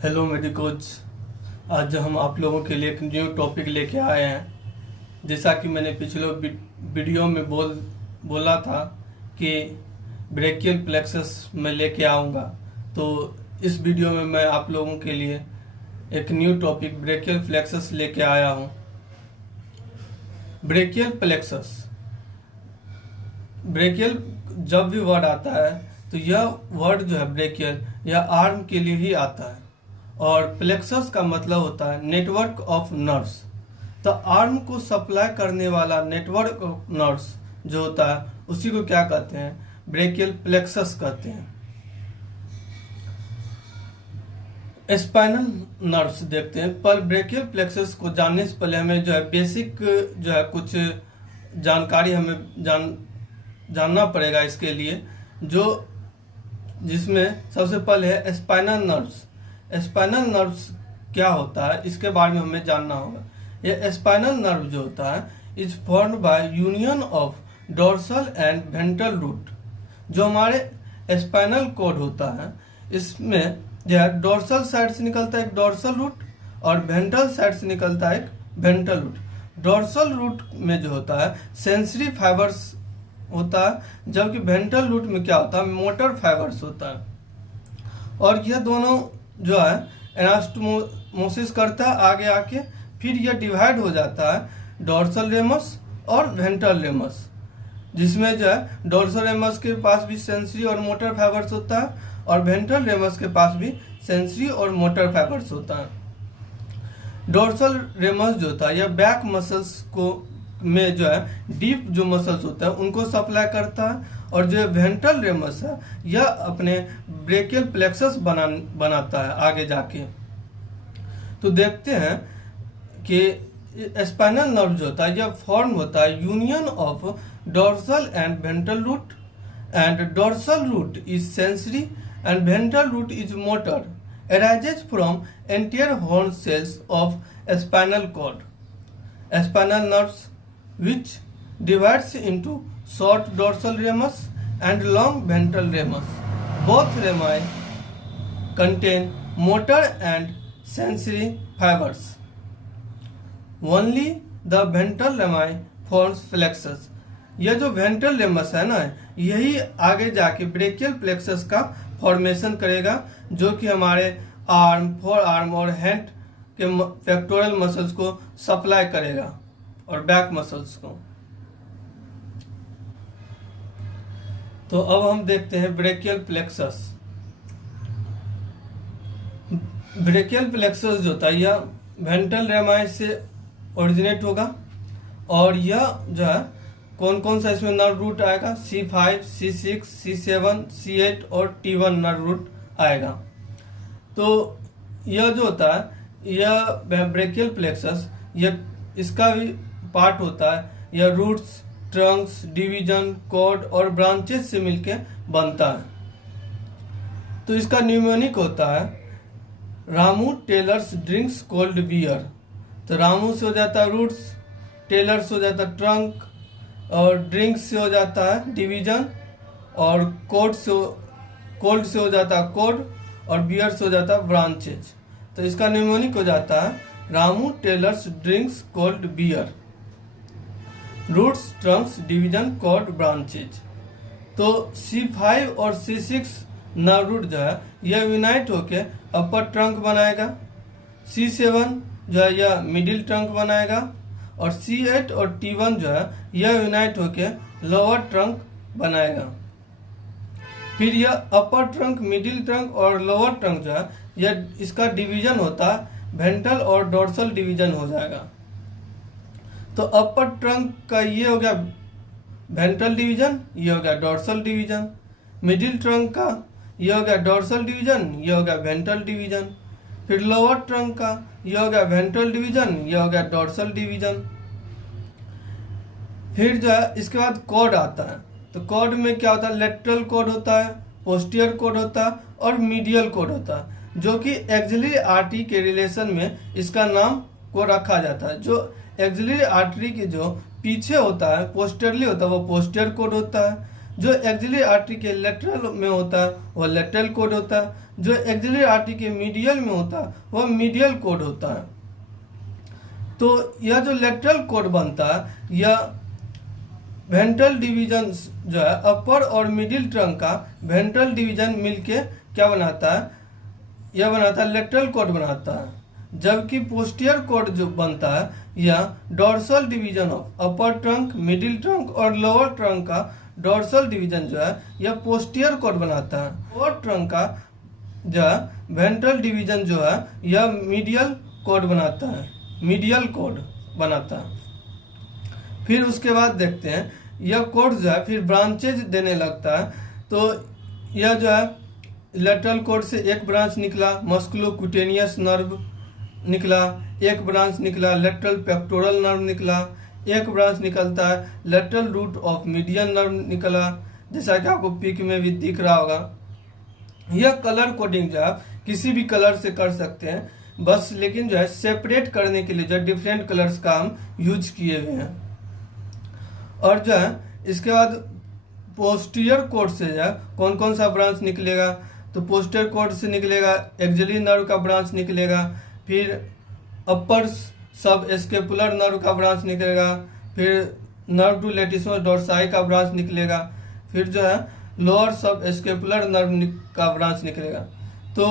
Hello मेडिकोच। आज हम आप लोगों के लिए एक न्यू टॉपिक लेके आए हैं। जैसा कि मैंने पिछले वीडियो में बोला था कि ब्रेकियल प्लेक्सस में लेके आऊँगा, तो इस वीडियो में मैं आप लोगों के लिए एक न्यू टॉपिक ब्रेकियल प्लेक्सस लेके आया हूँ। ब्रेकियल प्लेक्सस, ब्रेकियल जब भी वर्ड आता है तो यह वर्ड जो है ब्रेकियल यह आर्म के लिए ही आता है, और प्लेक्सस का मतलब होता है नेटवर्क ऑफ नर्व्स। तो आर्म को सप्लाई करने वाला नेटवर्क ऑफ नर्व्स जो होता है उसी को क्या कहते हैं, ब्रेकियल प्लेक्सस कहते हैं। स्पाइनल नर्व्स देखते हैं, पर ब्रेकियल प्लेक्सस को जानने से पहले हमें जो है बेसिक जो है कुछ जानकारी हमें जानना पड़ेगा इसके लिए, जो जिसमें सबसे पहले है स्पाइनल नर्व्स। स्पाइनल नर्व्स क्या होता है इसके बारे में हमें जानना होगा। यह स्पाइनल नर्व जो होता है is formed by union of dorsal and ventral root. जो हमारे स्पाइनल कॉर्ड होता है इसमें जो है डोर्सल साइड से निकलता है एक डोर्सल रूट, और वेंट्रल साइड से निकलता है एक वेंट्रल रूट। डोर्सल रूट में जो होता है सेंसरी फाइबर्स होता है, जबकि वेंट्रल रूट में क्या होता है मोटर फाइबर्स होता है। और यह दोनों जो है एनास्टोमोसिस करता है आगे आके, फिर यह डिवाइड हो जाता है डोर्सल रेमस और वेंट्रल रेमस, जिसमें जो है डोर्सल रेमस के पास भी सेंसरी और मोटर फाइबर्स होता है, और वेंट्रल रेमस के पास भी सेंसरी और मोटर फाइबर्स होता है। डोर्सल रेमस जो होता है यह बैक मसल्स को में जो है डीप जो मसल्स होता है उनको सप्लाई करता है, और जो वेंट्रल रेमस है यह अपने ब्रेकियल प्लेक्सस बनाता है आगे जाके। तो देखते हैं कि स्पाइनल नर्व जो होता है यह फॉर्म होता है union of dorsal and ventral root, and dorsal root is sensory and ventral root is motor, arises from anterior horn cells of spinal cord. Spinal nerves which divides into short dorsal ramus and long ventral ramus. Both rami contain motor and sensory fibers. Only the ventral rami forms plexus. यह जो ventral ramus है ना, यही आगे जाके brachial plexus का formation करेगा, जो कि हमारे आर्म, फोर आर्म और हैंड के पेक्टोरल मसल्स को सप्लाई करेगा और बैक मसल्स को। तो अब हम देखते हैं ब्रेकियल प्लेक्सस। ब्रेकियल प्लेक्सस जो होता है यह वेंट्रल रेमाई से ओरिजिनेट होगा, और यह जो है कौन कौन सा इसमें नर्व रूट आएगा, C5, C6, C7, C8 और T1 नर्व रूट आएगा। तो यह जो होता है यह ब्रेकियल प्लेक्सस यह इसका भी पार्ट होता है, यह रूट्स, ट्रंक्स, डिवीजन, कॉर्ड और ब्रांचेस से मिलके बनता है। तो इसका न्यूमोनिक होता है Ramu tailors drinks cold beer. तो रामू से हो जाता है रूट्स, टेलर से हो जाता है ट्रंक, और ड्रिंक्स से हो जाता है डिवीजन, और कोल्ड से हो जाता है कोड, और बियर से हो जाता है ब्रांचेज। तो इसका न्यूमोनिक हो जाता है Ramu tailors drinks cold beer, roots, trunks, division, cord, branches. तो C5 और C6 नर्व रूट जो है यह यूनाइट होके अपर ट्रंक बनाएगा, C7 जो है यह मिडिल ट्रंक बनाएगा, और C8 और T1 जो है यह यूनाइट होके लोअर ट्रंक बनाएगा। फिर यह अपर ट्रंक, मिडिल ट्रंक और लोअर ट्रंक जो है यह इसका डिवीजन होता है वेंट्रल और डोर्सल डिवीजन हो जाएगा। तो अपर ट्रंक का ये हो गया वेंट्रल डिवीजन, ये हो गया डोर्सल डिवीजन। मिडिल ट्रंक का ये हो गया डोर्सल डिवीजन, ये हो गया वेंट्रल डिवीजन। फिर लोअर ट्रंक का ये हो गया वेंट्रल डिवीजन, ये हो गया डोर्सल डिवीजन। फिर जो है इसके बाद कॉर्ड आता है। तो कॉर्ड में क्या होता है, लेटरल कॉर्ड होता है, पोस्टीरियर कॉर्ड होता है और मीडियल कॉर्ड होता है, जो कि एक्सिलरी आर्टरी के रिलेशन में इसका नाम को रखा जाता है। जो एक्सिलरी आर्टरी के जो पीछे होता है पोस्टीरियरली होता है वो पोस्टीरियर कॉर्ड होता है, जो एक्सिलरी आर्टरी के लेटरल में होता है वह लेटरल कोड होता है, जो एक्सिलरी आर्टरी के मीडियल में होता है वह मीडियल कोड होता है। तो यह जो लेटरल कोड बनता है यह वेंट्रल डिवीजन जो है अपर और मिडिल ट्रंक का वेंट्रल डिवीजन मिलके क्या बनाता है, यह बनाता है लेटरल कोड बनाता है। जबकि पोस्टीरियर कोड जो बनता है यह dorsal division of upper trunk, middle trunk और लोअर ट्रंक का डोर्सल डिवीजन जो है यह पोस्टीरियर कोड बनाता है। लोअर ट्रंक का जो है वेंट्रल डिवीजन जो है यह मीडियल कोड बनाता है, मीडियल कोड बनाता है। फिर उसके बाद देखते हैं यह कोड जो है फिर ब्रांचेज देने लगता है। तो यह जो है लेटरल कोड से एक ब्रांच निकला मस्कुलोक्यूटेनियस नर्व निकला, एक ब्रांच निकला लेटरल पेक्टोरल नर्व निकला, एक ब्रांच निकलता है lateral root of median nerve निकला, जैसा कि आपको पिक में भी दिख रहा होगा। यह कलर कोडिंग जो आप किसी भी कलर से कर सकते हैं बस, लेकिन जो है सेपरेट करने के लिए जो डिफरेंट कलर्स का हम यूज किए हुए हैं। और जो है इसके बाद पोस्टीरियर कोड से जो है कौन कौन सा ब्रांच निकलेगा, तो पोस्टीरियर कोड से निकलेगा एक्सिलरी नर्व का ब्रांच निकलेगा, फिर अपर सब एस्केपुलर नर्व का ब्रांच निकलेगा, फिर नर्व टू लेटिसिमस डोर्साई का ब्रांच निकलेगा, फिर जो है लोअर सब एस्केपुलर नर्व का ब्रांच निकलेगा। तो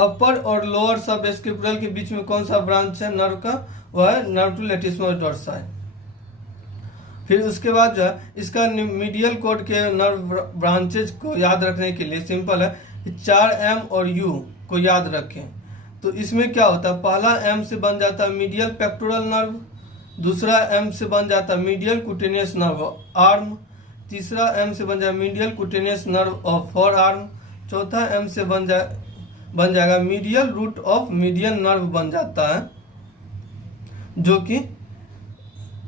अपर और लोअर सब एस्केपुलर के बीच में कौन सा ब्रांच है नर्व का, वह है नर्व टू लेटिसिमस डोर्साई। फिर उसके बाद जो है इसका मीडियल कोड के नर्व ब्रांचेज को याद रखने के लिए सिंपल है कि 4M और U को याद रखें। तो इसमें क्या होता है, पहला M से बन जाता है मीडियल पेक्टोरल नर्व, दूसरा M से बन जाता है मीडियल क्यूटेनियस नर्व आर्म, तीसरा M से बन जाएगा medial cutaneous nerve of for arm, चौथा M से बन जाएगा medial root of median nerve बन जाता है, जो कि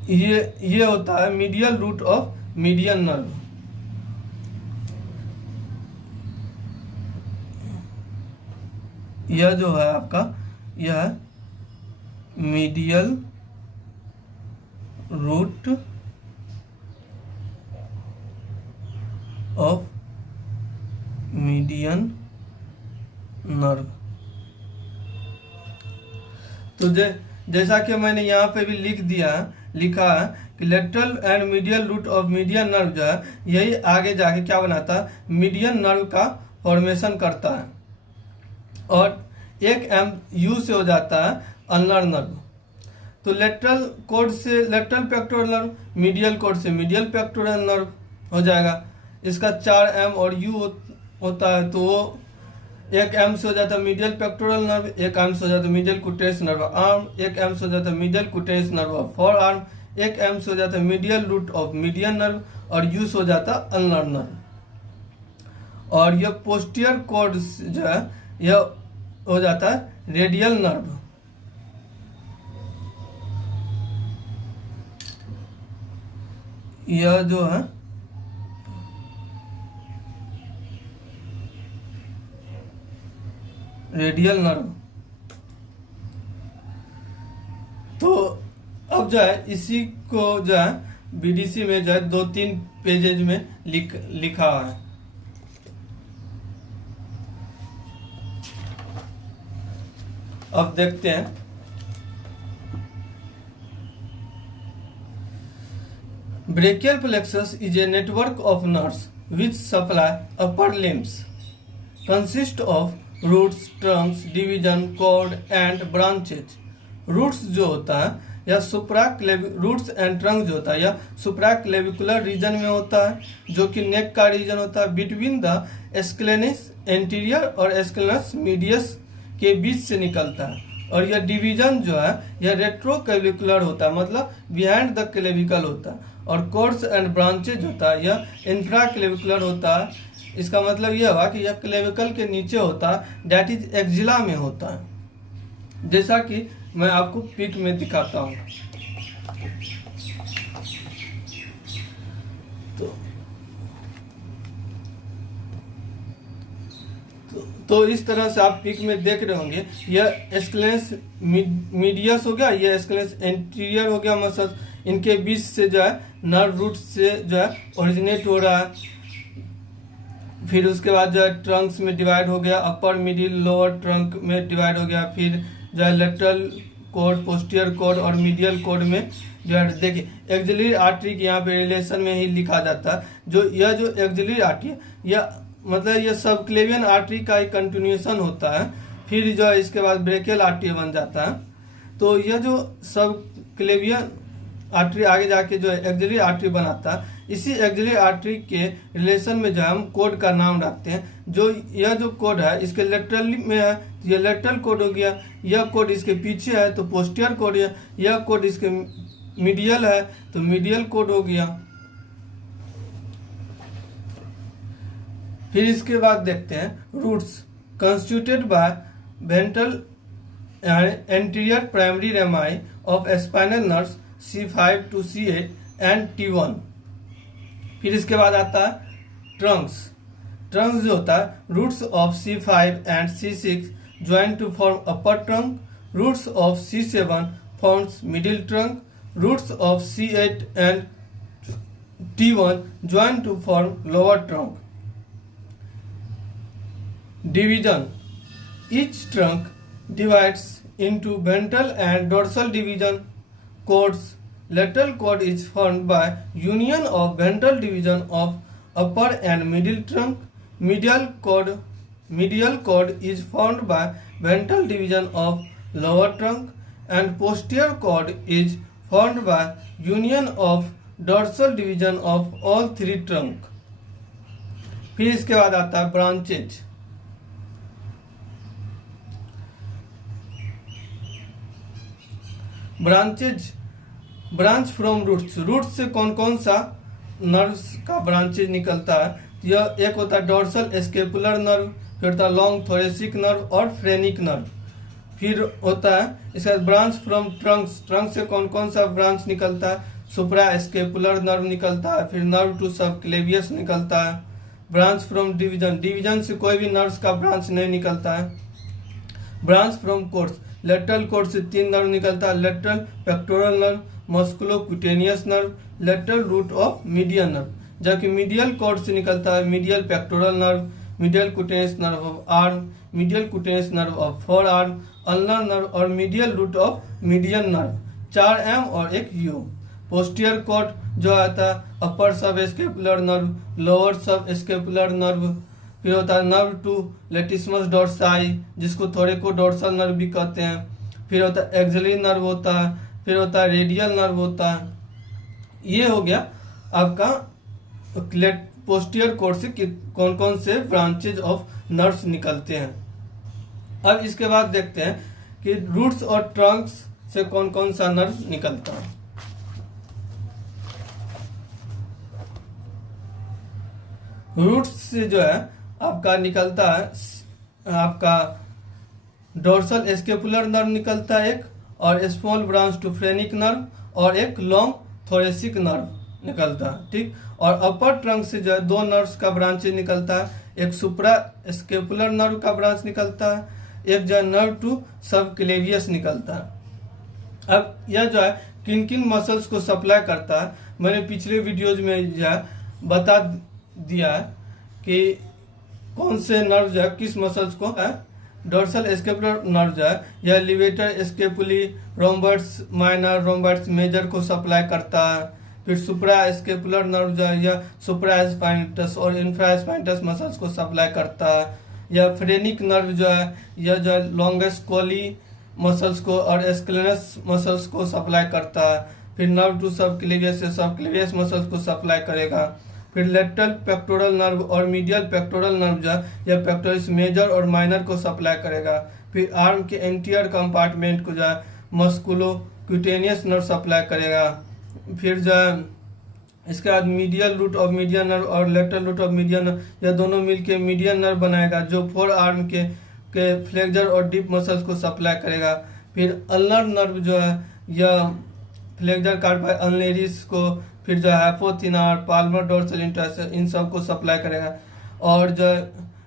ये होता है medial root of median nerve. यह जो है आपका यह medial root of median nerve. तो जैसा कि मैंने यहाँ पे भी लिखा है कि lateral and medial root of median nerve जो है यही आगे जाके क्या बनाता है, मीडियन नर्व का फॉर्मेशन करता है। और एक M U से हो जाता है अल्नर नर्व। तो लेटरल कोड से lateral pectoral nerve, medial code से मीडियल पेक्टोरल नर्व हो जाएगा। इसका 4M और U होता है, तो वो एक M से हो जाता है मीडियल पेक्टोरल नर्व, एक M से हो जाता है मीडियल क्यूटेनियस नर्व आर्म, एक M से हो जाता है medial cutaneous nerve for arm, एक M से हो जाता है medial root of median nerve और U से हो जाता है अल्नर नर्व। और यह पोस्टीरियर कोड जो है यह हो जाता है रेडियल नर्व। यह जो है रेडियल नर्व। तो अब जो है इसी को जो है बीडीसी में जो है 2-3 पेजेज में लिखा है। अब देखते हैं brachial plexus is a network of nerves which supply upper limbs, consist of roots, trunks, division, cord and branches. Roots जो होता है या रूट्स एंड ट्रंक जो होता है या सुप्राक्लेविकुलर रीजन में होता है, जो कि नेक का रीजन होता है, बिटवीन द एस्क्लेनिस एंटीरियर और एस्क्लेनस मीडियस के बीच से निकलता है। और यह डिवीजन जो है यह रेट्रोक्लेविकुलर होता है, मतलब बिहाइंड द क्लेविकल होता है। और कॉर्ड्स एंड ब्रांचेज होता है यह इंफ्राक्लेविकुलर होता है। इसका मतलब यह हुआ कि यह क्लेविकल के नीचे होता है, डेट इज एक्जिला में होता है, जैसा कि मैं आपको पिक में दिखाता हूँ। तो इस तरह से आप पिक में देख रहे होंगे, यह एस्क्लेंस मीडियस हो गया, यह एस्क्लेंस एंटीरियर हो गया, मसल इनके बीच से जो है नर्व रूट से जो है ओरिजिनेट हो रहा है। फिर उसके बाद जो है ट्रंक्स में डिवाइड हो गया, अपर मिडिल लोअर ट्रंक में डिवाइड हो गया। फिर जो है लेटरल कोड, पोस्टीरियर कोड और मीडियल कोड में डिवाइड। देखिए एक्सिलरी आर्टरी के यहाँ पे रिलेशन में ही लिखा जाता है। यह जो एक्सिलरी आर्टरी है यह मतलब यह सबक्लेवियन आर्टरी का एक कंटिन्यूएशन होता है। फिर जो है इसके बाद ब्रेकियल आर्टरी बन जाता है। तो यह जो सबक्लेवियन आर्टरी आगे जाके जो है एक्सिलरी आर्टरी बनाता है। इसी एक्सिलरी आर्टरी के रिलेशन में जो है हम कोड का नाम रखते हैं। जो यह जो कोड है इसके लेटरल में है तो यह लेटरल कोड हो गया, यह कोड इसके पीछे है तो पोस्टीरियर कोड है, यह कोड इसके मीडियल है तो मीडियल कोड हो गया। फिर इसके बाद देखते हैं roots constituted by ventral anterior primary rami of spinal nerves C5 to C8 and T1। फिर इसके बाद आता है ट्रंक्स। ट्रंक्स जो होता है roots of C5 and C6 join to form upper trunk, roots of C7 forms middle trunk, roots of C8 and T1 join to form lower trunk. Division each trunk divides into ventral and dorsal division codes. Lateral cord is formed by union of ventral division of upper and middle trunk. Medial cord is formed by ventral division of lower trunk, and posterior cord is formed by union of dorsal division of all three trunk. फिर इसके बाद आता है branches. Branch from roots. Roots से कौन कौन सा nerves का ब्रांचेज निकलता है। यह एक होता है डोर्सल स्केपुलर नर्व, फिर होता है लॉन्ग थोरेसिक नर्व और फ्रेनिक नर्व। फिर होता है इसके बाद ब्रांच फ्रॉम ट्रंक्स। ट्रंक से कौन कौन सा ब्रांच निकलता है। सुप्रा स्केपुलर नर्व निकलता है, फिर नर्व टू सबक्लेवियस निकलता है। Branch from division. डिवीजन से कोई भी नर्व्स का ब्रांच नहीं निकलता है। Branch from cords. Lateral cord से 3 नर्व निकलता है, lateral pectoral nerve, musculocutaneous nerve, lateral root of median nerve. जबकि मीडियल कोर्ड से निकलता है medial pectoral nerve, medial cutaneous nerve of arm, medial cutaneous nerve of forearm, ulnar nerve और medial root of median nerve. 4 M और 1 U। Posterior code जो आता है अपर सब स्केपुलर नर्व, लोअर सब स्केपुलर नर्व। फिर होता है नर्व टू लेटिस्मस डोर्साई जिसको थोरेको डोर्सल नर्व भी कहते हैं। फिर होता है एक्सिलरी नर्व होता है, फिर होता है रेडियल नर्व होता है। ये हो गया आपका पोस्टीरियर कोर्ड से कौन कौन से ब्रांचेज ऑफ नर्व्स निकलते हैं। अब इसके बाद देखते हैं कि रूट्स और ट्रंक्स से कौन कौन सा नर्व निकलता है। रूट्स से जो है आपका निकलता है आपका डोर्सल स्केपुलर नर्व निकलता है एक, और small branch to phrenic nerve और एक लॉन्ग थोरेसिक नर्व निकलता है। ठीक। और अपर ट्रंक से जो है 2 नर्व्स का ब्रांच निकलता है, एक सुप्रा स्केपुलर नर्व का ब्रांच निकलता है, एक जो है नर्व टू सबक्लेवियस निकलता है। अब यह जो है किन किन मसल्स को सप्लाई करता है मैंने पिछले वीडियोज में जो है बता दिया है कि कौन से नर्व जो है किस मसल्स को है। डोर्सल स्केपुलर नर्व जो है यह लिवेटर स्केपुली रोम्बर्ट्स माइनर रोम्बर्ट्स मेजर को सप्लाई करता है। फिर सुप्रा स्केपुलर नर्व जो है यह सुप्रा स्पाइनेटस और इंफ्रा स्पाइनेटस मसल्स को सप्लाई करता है। यह फ्रेनिक नर्व जो है यह जो है लॉन्गेस्ट कोली मसल्स को और स्क्लेनस मसल्स को सप्लाई करता है। फिर नर्व टू सबक्लेवियस से सबक्लेवियस मसल्स को सप्लाई करेगा। फिर लेटरल पेक्टोरल नर्व और मीडियल पेक्टोरल नर्व जो है यह पेक्टोरस मेजर और माइनर को सप्लाई करेगा। फिर आर्म के एंटीरियर कंपार्टमेंट को जो है मस्कुलो क्यूटेनियस नर्व सप्लाई करेगा। फिर जो है इसके बाद medial root of median nerve और lateral root of median nerve यह दोनों मिलकर मीडियन नर्व बनाएगा जो फोर आर्म के फ्लेक्सर और डिप मसल्स को सप्लाई करेगा। फिर अल्नर नर्व जो है यह फ्लेक्सर कार्पाई अल्नेरिस को, फिर जो है हाइपोथिनार पाल्मर डोर्सल इंटरसेप्टर इन सब को सप्लाई करेगा। और जो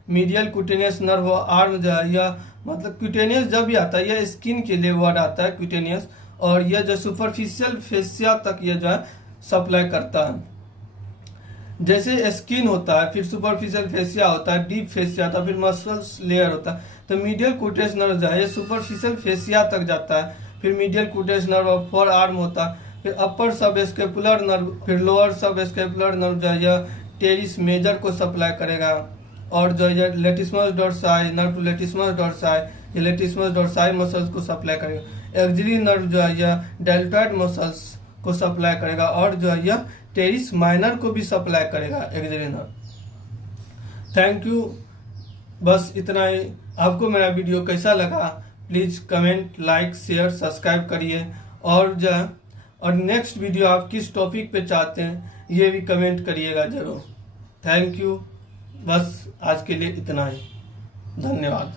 मीडियल क्यूटेनियस नर्व आर्म जो है यह मतलब क्यूटेनियस जब भी आता है यह स्किन के लिए वर्ड आता है क्यूटेनियस, और यह जो सुपरफिशियल फेसिया तक यह जो है सप्लाई करता है। जैसे स्किन होता है, फिर सुपरफिशियल फेसिया होता है, डीप फेसिया होता है, फिर मसल्स लेयर होता है। तो मीडियल क्यूटेस नर्व जो है ये सुपरफिशियल फेसिया तक जाता है। फिर मीडियल क्यूटेस नर्व फॉर आर्म होता है। फिर अपर सब स्केपुलर नर्व, फिर लोअर सब स्केपुलर नर्व जो है यह टेरिस मेजर को सप्लाई करेगा। और जो है latissimus dorsi, nerve to latissimus dorsi, ये लेटिसमस डोर्साई मसल्स को सप्लाई करेगा। एक्सिलरी नर्व जो है यह डेल्टॉइड मसल्स को सप्लाई करेगा। और जो है यह टेरिस माइनर को भी सप्लाई करेगा एक्सिलरी नर्व। थैंक यू, बस इतना ही। आपको मेरा वीडियो कैसा लगा please comment, like, share, subscribe करिए। और जो है और नेक्स्ट वीडियो आप किस टॉपिक पे चाहते हैं ये भी कमेंट करिएगा ज़रूर। थैंक यू, बस आज के लिए इतना ही। धन्यवाद।